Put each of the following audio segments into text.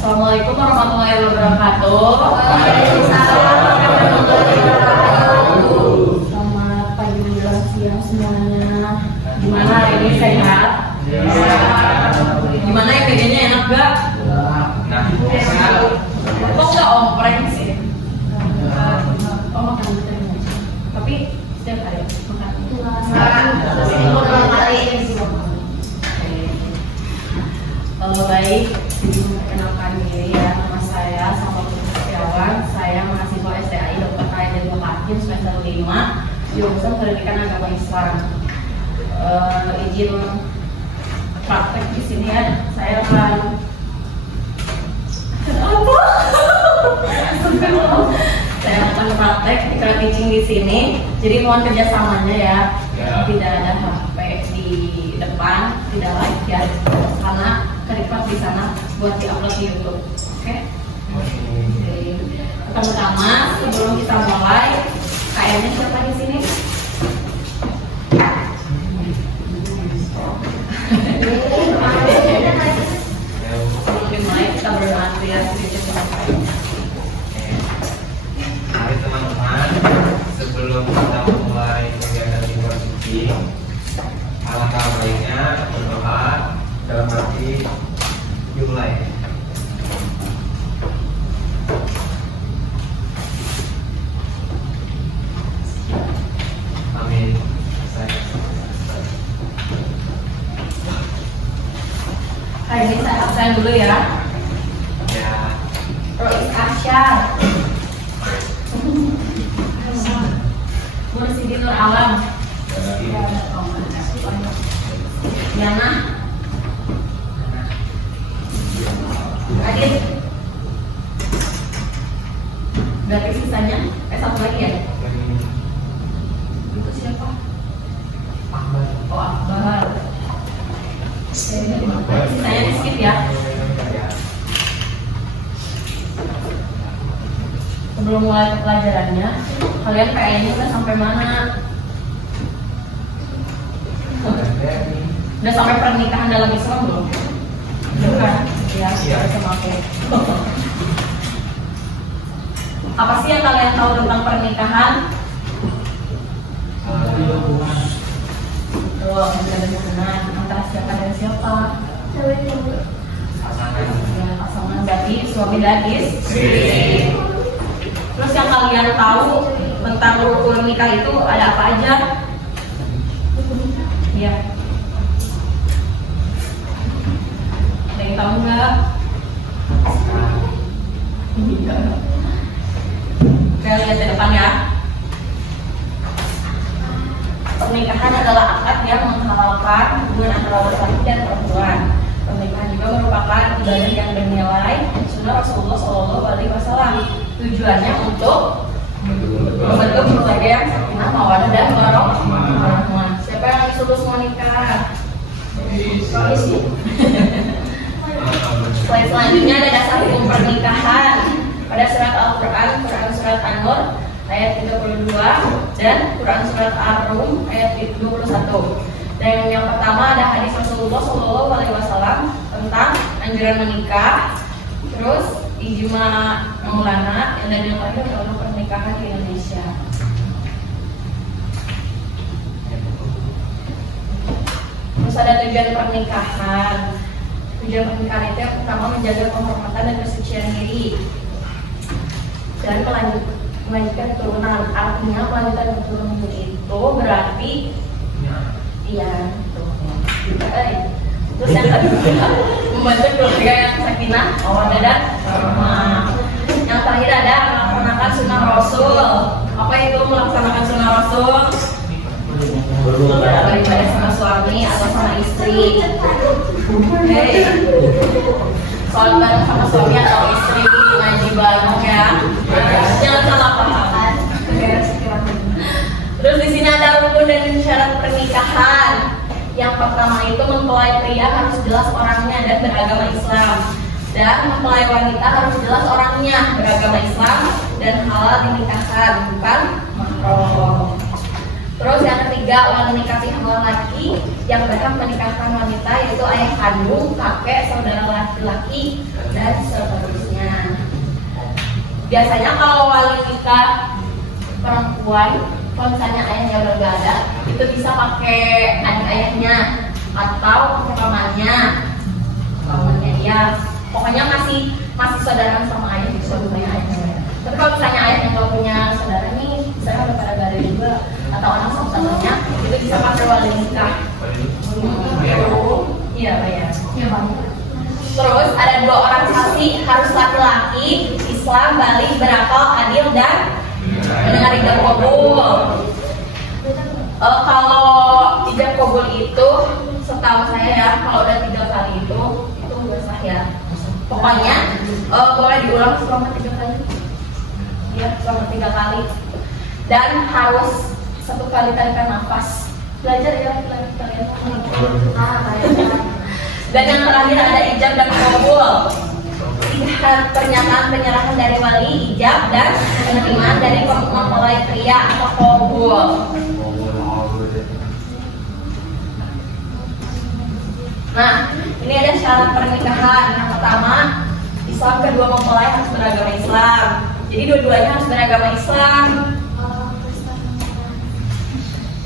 Assalamualaikum warahmatullahi wabarakatuh. Waalaikumsalam warahmatullahi wabarakatuh. Selamat pagi menjelang siang semuanya. Gimana hari ini, sehat? Gimana ya, bedanya enak gak? Kok gak ompreng sih? Oh, makan gitu. Tapi setiap hari makan. Baik, perkenalkan diri ya, nama saya Sambal Setiawan. Saya mahasiswa STAI Dr. Kaya Jadwal Hakim semester 5 jurusan Pendidikan Agama Islam. Izin praktek di sini ya, saya akan saya akan praktek ikrar teaching di sini. Jadi mohon kerjasamanya ya. Tidak ada HP di depan, tidak live ya, karena record di sana buat diupload di YouTube. Oke? Jadi pertama sebelum kita mulai, kayaknya siapa di sini? Sebelum dimulai kita berdoa ya sedikit sampai. Mari teman-teman, sebelum kita mulai kegiatan ikrar teaching, alangkah baiknya berdoa dalam arti dimulai. Amin. Hari ini saya absen dulu ya. Ya. Rois Asyar, Mursidi Nur Alam, Yana, Adit. Berarti sisanya satu lagi ya? Itu siapa? Oh, Akbar. Sisanya di skip ya. Sebelum mulai pelajarannya, kalian kayaknya udah sampai mana? Udah sampai pernikahan dalam Islam belum? Bukan? Ya, sama aku. Apa sih yang kalian tahu tentang pernikahan? Hubungan antara siapa dan siapa? Ya, pasangan berarti suami dan istri. Terus yang kalian tahu tentang rukun nikah itu ada apa aja? Iya. Ada yang tahu nggak? Kita lihat ke depan ya. Pernikahan adalah akad yang menghalalkan hubungan antara laki-laki dan perempuan. Pernikahan juga merupakan ibadah yang bernilai sunnah Rasulullah SAW. Tujuannya untuk membentuk keluarga yang sakinah, mawaddah dan warahmah. Siapa yang disuruh semua nikah? Slide selanjutnya ada dasar hukum pernikahan. Pada surat Al-Quran, Quran surat An-Nur ayat 32 dan Quran surat Ar-Rum ayat 21. Dan yang pertama ada hadis Rasulullah SAW tentang anjuran menikah. Terus ijma maulana yang dari lahir dalam pernikahan di Indonesia. Terus ada tujuan pernikahan. Tujuan pernikahan itu yang pertama menjaga kehormatan dan kesucian diri dan melanjutkan keturunan. Artinya melanjutkan keturunan itu berarti iya gitu. Terus yang kedua membentuk keluarga yang sakinah, mawaddah dan warahmah. Yang terakhir ada melaksanakan sunnah Rasul. Apa itu melaksanakan sunnah Rasul? Beribadah sama suami atau sama istri. Hey, sholat bareng sama suami atau istri, ngaji bareng ya. Jangan salah paham. Terus di sini ada rukun dan syarat pernikahan. Yang pertama itu mempelai pria harus jelas orangnya dan beragama Islam, dan mempelai wanita harus jelas orangnya, beragama Islam dan halal dinikahkan, bukan mahram. Terus yang ketiga, orang menikahi hamba laki yang berhak menikahkan wanita yaitu ayah kandung, kakek, saudara laki-laki, dan seterusnya. Biasanya kalau wali nikah perempuan, kalau misalnya ayahnya udah gak ada, itu bisa pakai adik ayahnya atau pakai pamannya dia. Pokoknya masih saudaraan sama ayah, bisa punya ayahnya. Tapi kalau misalnya ayahnya nggak punya saudara nih, saya udah pada gak ada juga, atau anak saudaranya, itu bisa pakai wali nikah. Iya bayar. Iya banget. Terus ada 2 orang saksi, harus laki-laki, Islam, balik, berakal, adil, dan mendengar ijab kabul. Kalau ijab kabul itu, setahu saya ya, kalau udah 3 kali itu nggak sah ya. Pokoknya boleh diulang selama 3 kali. Ya, selama 3 kali. Dan harus 1 kali tarikan nafas. Belajar ya kalian. Dan yang terakhir ada ijab dan kabul. 3 pernyataan penyerahan dari wali, ijab, dan penerimaan dari mempelai pria atau kabul. Nah, ini ada syarat pernikahan. Yang pertama, Islam, kedua mempelai harus beragama Islam. Jadi dua-duanya harus beragama Islam.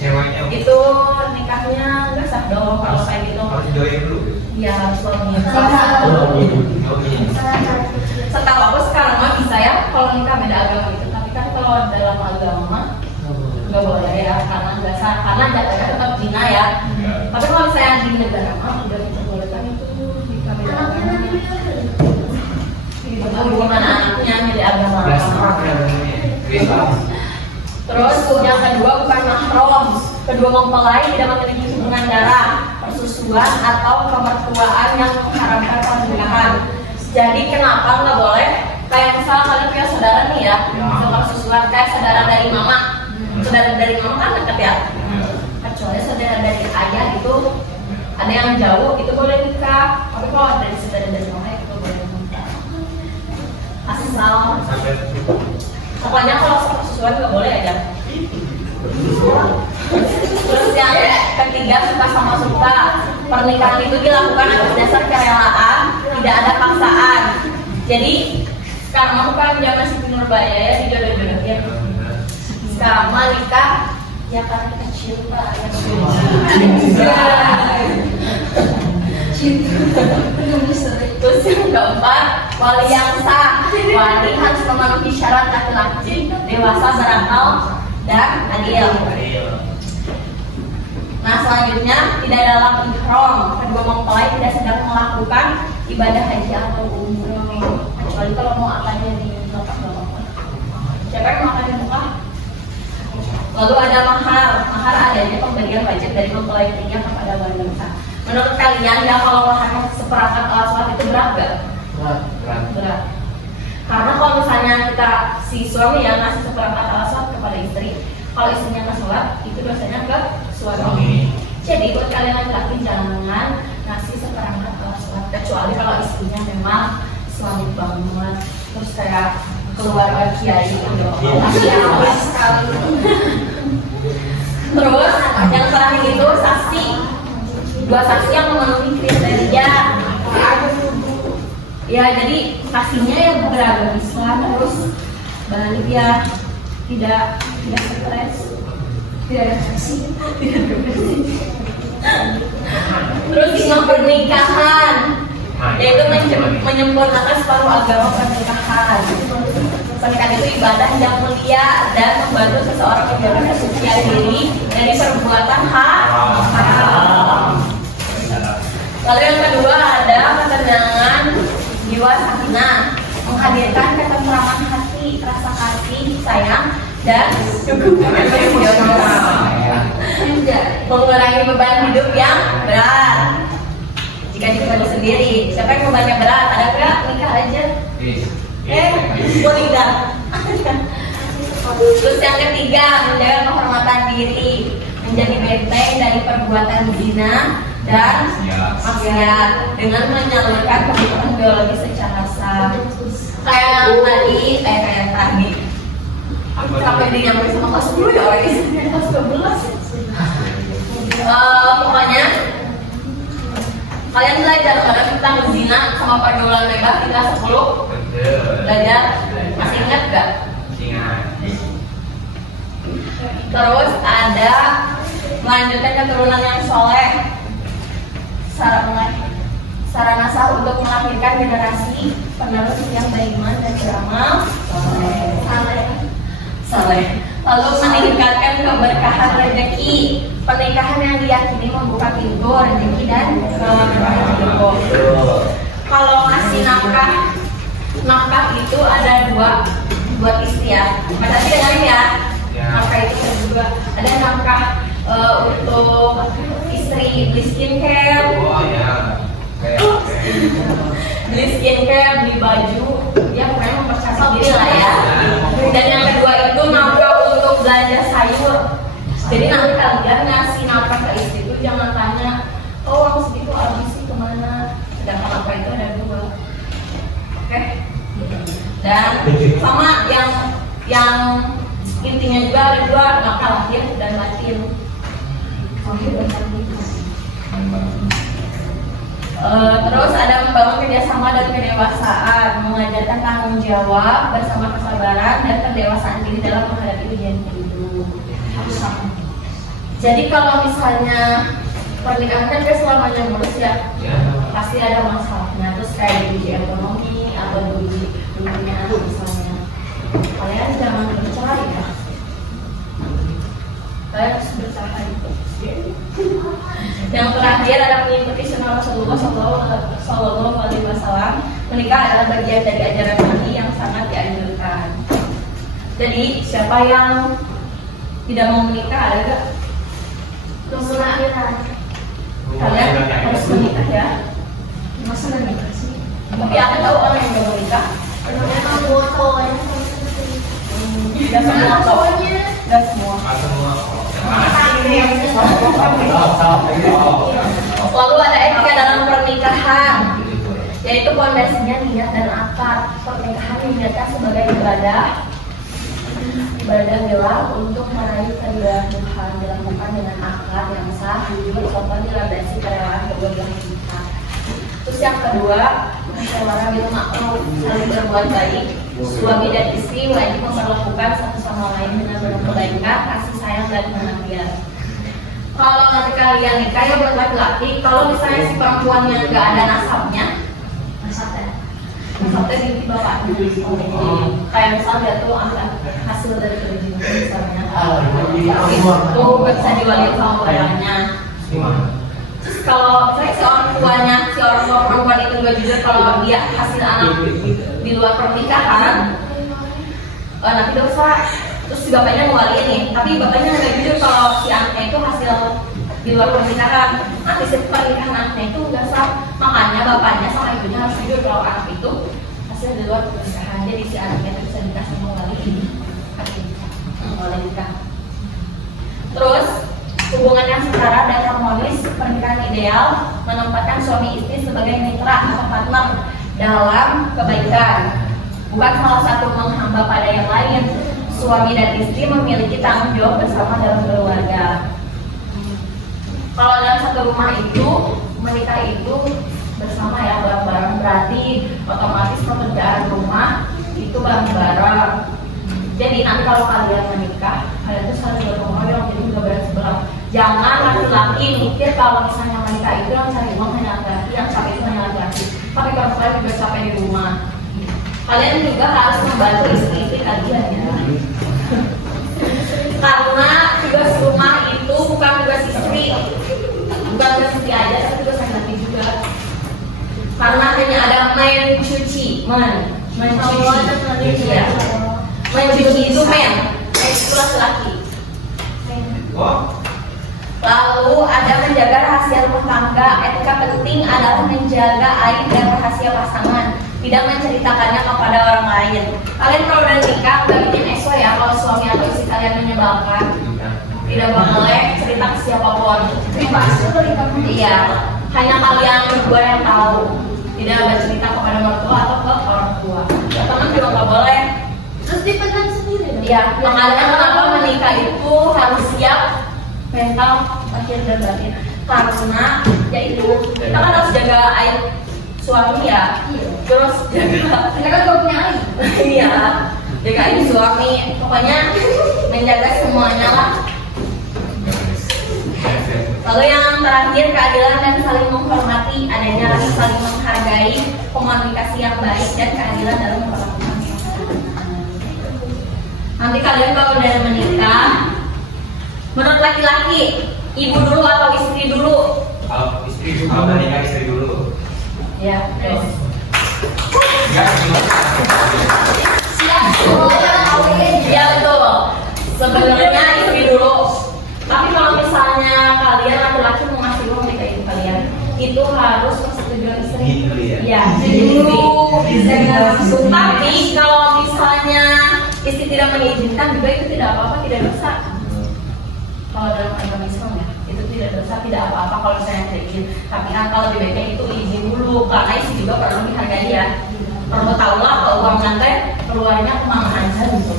Ceweknya Itu nikahnya nggak sah dong kalau kayak gitu. harus join dulu. Iya harus suami. Join. Setahu aku sekarang mah bisa ya kalau nikah beda agama gitu. Tapi kan kalau dalam agama nggak boleh ya karena nggak sah, karena jatuhnya tetap zina ya. Tapi kalau misalnya di negara mah udah diperbolehkan itu nikah beda agama. Itu gimana anaknya milih agama apa? Terus yang kedua bukan mahram. Kedua mempelai tidak memiliki hubungan darah, persusuan atau kemertuaan yang mengharamkan pernikahan. Jadi kenapa nggak boleh? Kayak misalnya kalian punya saudara nih ya, persusuan kayak saudara dari mama. Saudara dari mama kan dekat ya. Kecuali saudara dari ayah itu ada yang jauh itu boleh nikah. Tapi kalau dari saudara dari mama itu boleh nikah. Asal pokoknya kalau persusuan nggak boleh aja. Terus yang ketiga, suka sama suka. Pernikahan itu dilakukan atas dasar kerelaan, tidak ada paksaan. Jadi sekarang aku kan dia masih Nurbaya ya, dijodoh-jodohin. Sekarang mah nikah ya karena kita cinta ya. Terus yang keempat, wali yang sah. Wali harus memenuhi syarat laki-laki, dewasa, berakal, dan adil. Nah selanjutnya, tidak dalam ihram. Kedua mempelai tidak sedang melakukan ibadah haji atau umroh, kecuali kalau mau akadnya di tempat bapak. Siapa yang mau akad di Mekah? Lalu ada mahar. Mahar adanya pemberian wajib dari mempelai pria kepada wanita. Menurut kalian ya kalau maharnya seperangkat alat sholat itu berat gak? Berat. Karena kalau misalnya kita si suami yang ngasih seperangkat alat sholat kepada istri, kalau istrinya nggak sholat itu dosanya ke suami. Jadi buat kalian laki-laki jangan ngasih seperangkat alat sholat kecuali kalau istrinya memang Islami banget, terus kayak keluarga kiai gitu. Terus yang terakhir itu saksi. 2 saksi yang memenuhi kriteria. Ya jadi saksinya yang beragama Islam, terus balik ya tidak stres, tidak ada saksi, terus yang pernikahan yaitu menyempurnakan separuh agama pernikahan. Pernikahan itu ibadah yang mulia dan membantu seseorang menjaga kesucian diri dari perbuatan haram. Lalu yang kedua ada ketenangan jiwa sakinah, menghadirkan ketentraman hati, rasa kasih, sayang, dan dukungan emosional, mengurangi beban hidup yang berat. Jika dibantu sendiri, siapa yang bebannya berat? Ada nggak? Nikah aja. Boleh nggak? Terus yang ketiga, menjaga kehormatan diri, menjadi benteng dari perbuatan zina dan maksiat dengan menyalurkan kebutuhan biologi secara sah. Kayak yang tadi, sampai dia nyampe sama kelas 10 ya orang ini kelas 12. Pokoknya Kalian belajar nggak tentang zina sama pergaulan bebas di kelas 10? Betul. Belajar? Masih ingat nggak? Ingat. Terus ada melanjutkan keturunan yang soleh, sarana sah untuk melahirkan generasi penerus yang beriman dan beramal soleh. Lalu meningkatkan keberkahan rezeki. Pernikahan yang diyakini membuka pintu rezeki dan keberkahan. Kalau ngasih nafkah itu ada dua buat istri ya. Mas Adi dengerin ya. Nafkah itu ada dua. Ada nafkah untuk istri beli skincare. Oh ya. Beli skincare, beli baju, ya pokoknya memperkasa diri lah ya. Dan yang kedua itu nafkah untuk belanja sayur. Jadi nanti kalian ngasih nafkah ke istri itu jangan tanya, oh uang segitu habis sih kemana? Sedangkan nafkah itu ada dua. Oke? Dan sama yang intinya juga ada dua, nafkah lahir dan batin. Terus ada membangun kerjasama dan kedewasaan, mengajarkan tanggung jawab bersama kesabaran dan kedewasaan diri dalam menghadapi ujian hidup. Jadi kalau misalnya pernikahan kan selamanya mulus ya, pasti ada masalahnya. Terus kayak di uji ekonomi atau di uji dunia misalnya, kalian jangan bercerai ya. Kalian harus bertahan. Yang terakhir ada mengikuti sunnah Rasulullah Sallallahu Alaihi Wasallam. Menikah adalah bagian dari ajaran Nabi yang sangat dianjurkan. Jadi siapa yang tidak mau menikah ada gak? Kalian harus menikah ya. Masa menikah sih? Tapi ada tahu orang yang tidak mau menikah? Tidak semua cowoknya. Tidak semua. Lalu ada etika dalam pernikahan, yaitu pondasinya niat dan akad. Pernikahan diniatkan sebagai ibadah gelar untuk meraih keridhaan Tuhan, dilakukan dengan akad yang sah, berkontor dilandasi kerelaan kedua belah pihak. Terus yang kedua, musyawarah bil ma'ruf, saling berbuat baik. Suami dan istri wajib memperlakukan satu sama lain dengan penuh kebaikan, kasih sayang dan pengertian. Kalau nanti kalian nikah ya buat laki-laki, kalau misalnya si perempuannya nggak ada nasabnya, nasabnya di bapaknya, kayak misalnya dia tuh ambil hasil dari kerja misalnya, itu nggak bisa diwaliin sama bapaknya. Terus kalau saya si orang tuanya, si orang tua perempuan itu nggak jujur kalau dia hasil anak di luar pernikahan, nanti dosa. Terus si bapaknya ngewaliin nih, tapi bapaknya nggak jujur kalau si anaknya itu hasil di luar pernikahan. Nanti si pernikahan anaknya itu nggak sah. Makanya bapaknya sama ibunya harus jujur kalau anak itu hasil di luar pernikahan. Jadi si anaknya itu bisa nikah sama wali ini, boleh nikah. Terus hubungan yang setara dan harmonis, pernikahan ideal menempatkan suami istri sebagai mitra atau partner dalam kebaikan, bukan salah satu menghamba pada yang lain. Suami dan istri memiliki tanggung jawab bersama dalam keluarga. Kalau dalam satu rumah itu menikah itu bersama ya, bareng-bareng, berarti otomatis pekerjaan rumah itu bareng-bareng. Jadi nanti kalau kalian menikah, kalian tuh saling gotong royong, jadi juga berat sebelah. Jangan laki-laki mikir kalau misalnya menikah itu yang cari uang hanya laki-laki, yang capek itu hanya laki-laki. Tapi perempuan juga capek di rumah. Kalian juga harus membantu istri-istri kalian ya. Karena tugas rumah itu bukan tugas istri, bukan tugas istri aja, tapi tugas laki-laki juga. Karena hanya ada mencuci, mencuci ya. Mencuci itu itu laki-laki. Lalu ada menjaga rahasia rumah tangga. Etika penting adalah menjaga aib dan rahasia pasangan, tidak menceritakannya kepada orang lain. Kalian kalau udah nikah, nggak bikin eso ya. Kalau suami atau istri kalian menyebalkan, tidak boleh cerita ke siapapun. Iya, hanya kalian berdua yang tahu. Tidak bercerita kepada mertua atau ke orang tua. Teman juga nggak boleh. Terus dipendam sendiri. Iya, makanya kenapa menikah itu harus siap mental, lahir dan batin. Karena Ya itu kita kan harus jaga aib suami ya, terus jaga Mereka juga punya aib. iya jaga aib suami, pokoknya menjaga semuanya lah. Lalu yang terakhir, keadilan dan saling menghormati, adanya rasa saling menghargai, komunikasi yang baik, dan keadilan dalam memperlakukan pasangan. Nanti kalian kalau udah menikah, menurut laki-laki, ibu dulu atau istri dulu? Kalau istri dulu, kalau menikah istri dulu. Ya, terus. Enggak, gimana? Siap. Oh, jangan kawin. Ya betul. Sebenarnya istri dulu. Tapi kalau misalnya kalian laki-laki mau ngasih uang di kayak kalian, itu harus persetujuan istri. Gitu ya. Ya, jadi istri. Bisa langsung. Tapi kalau misalnya istri tidak mengizinkan juga itu tidak apa-apa, tidak dosa. Kalau dalam agama Islam ya, itu tidak dosa, tidak apa-apa kalau misalnya tidak izin. Tapi kalau lebih baiknya itu izin dulu, karena istri juga perlu dihargai ya. Perlu tahu lah kalau uang nanti keluarnya kemana aja gitu.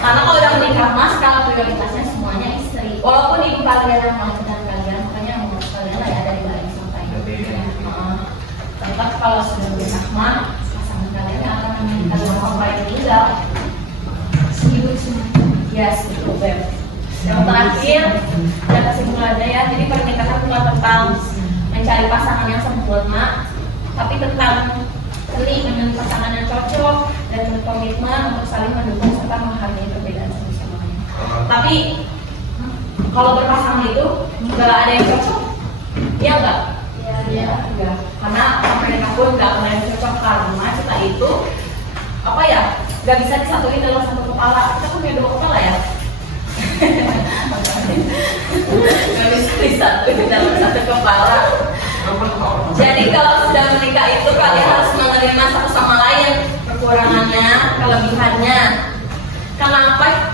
Karena kalau udah menikah mas, kalau prioritasnya semuanya istri. Walaupun ibu kalian yang melahirkan kalian, makanya umur kalian lah ya dari bayi sampai. Tetap kalau sudah menikah mah, pasangan kalian yang akan menikah sampai meninggal. Sibuk semua. Yes, betul Beb. Yang terakhir, ada kesimpulannya ya. Jadi pernikahan bukan tentang mencari pasangan yang sempurna, tapi tentang memilih pasangan yang cocok dan berkomitmen untuk saling mendukung serta menghargai perbedaan satu sama lain. Tapi kalau berpasangan itu nggak ada yang cocok, ya enggak? Ya. Enggak. Karena mereka pun nggak akan ada yang cocok karena kita itu apa ya? Nggak bisa disatuin dalam satu kepala. Kita punya dua kepala ya. Nggak bisa disatuin dalam satu kepala. Jadi kalau sudah menikah itu kalian harus menerima satu sama lain kekurangannya, kelebihannya. Kenapa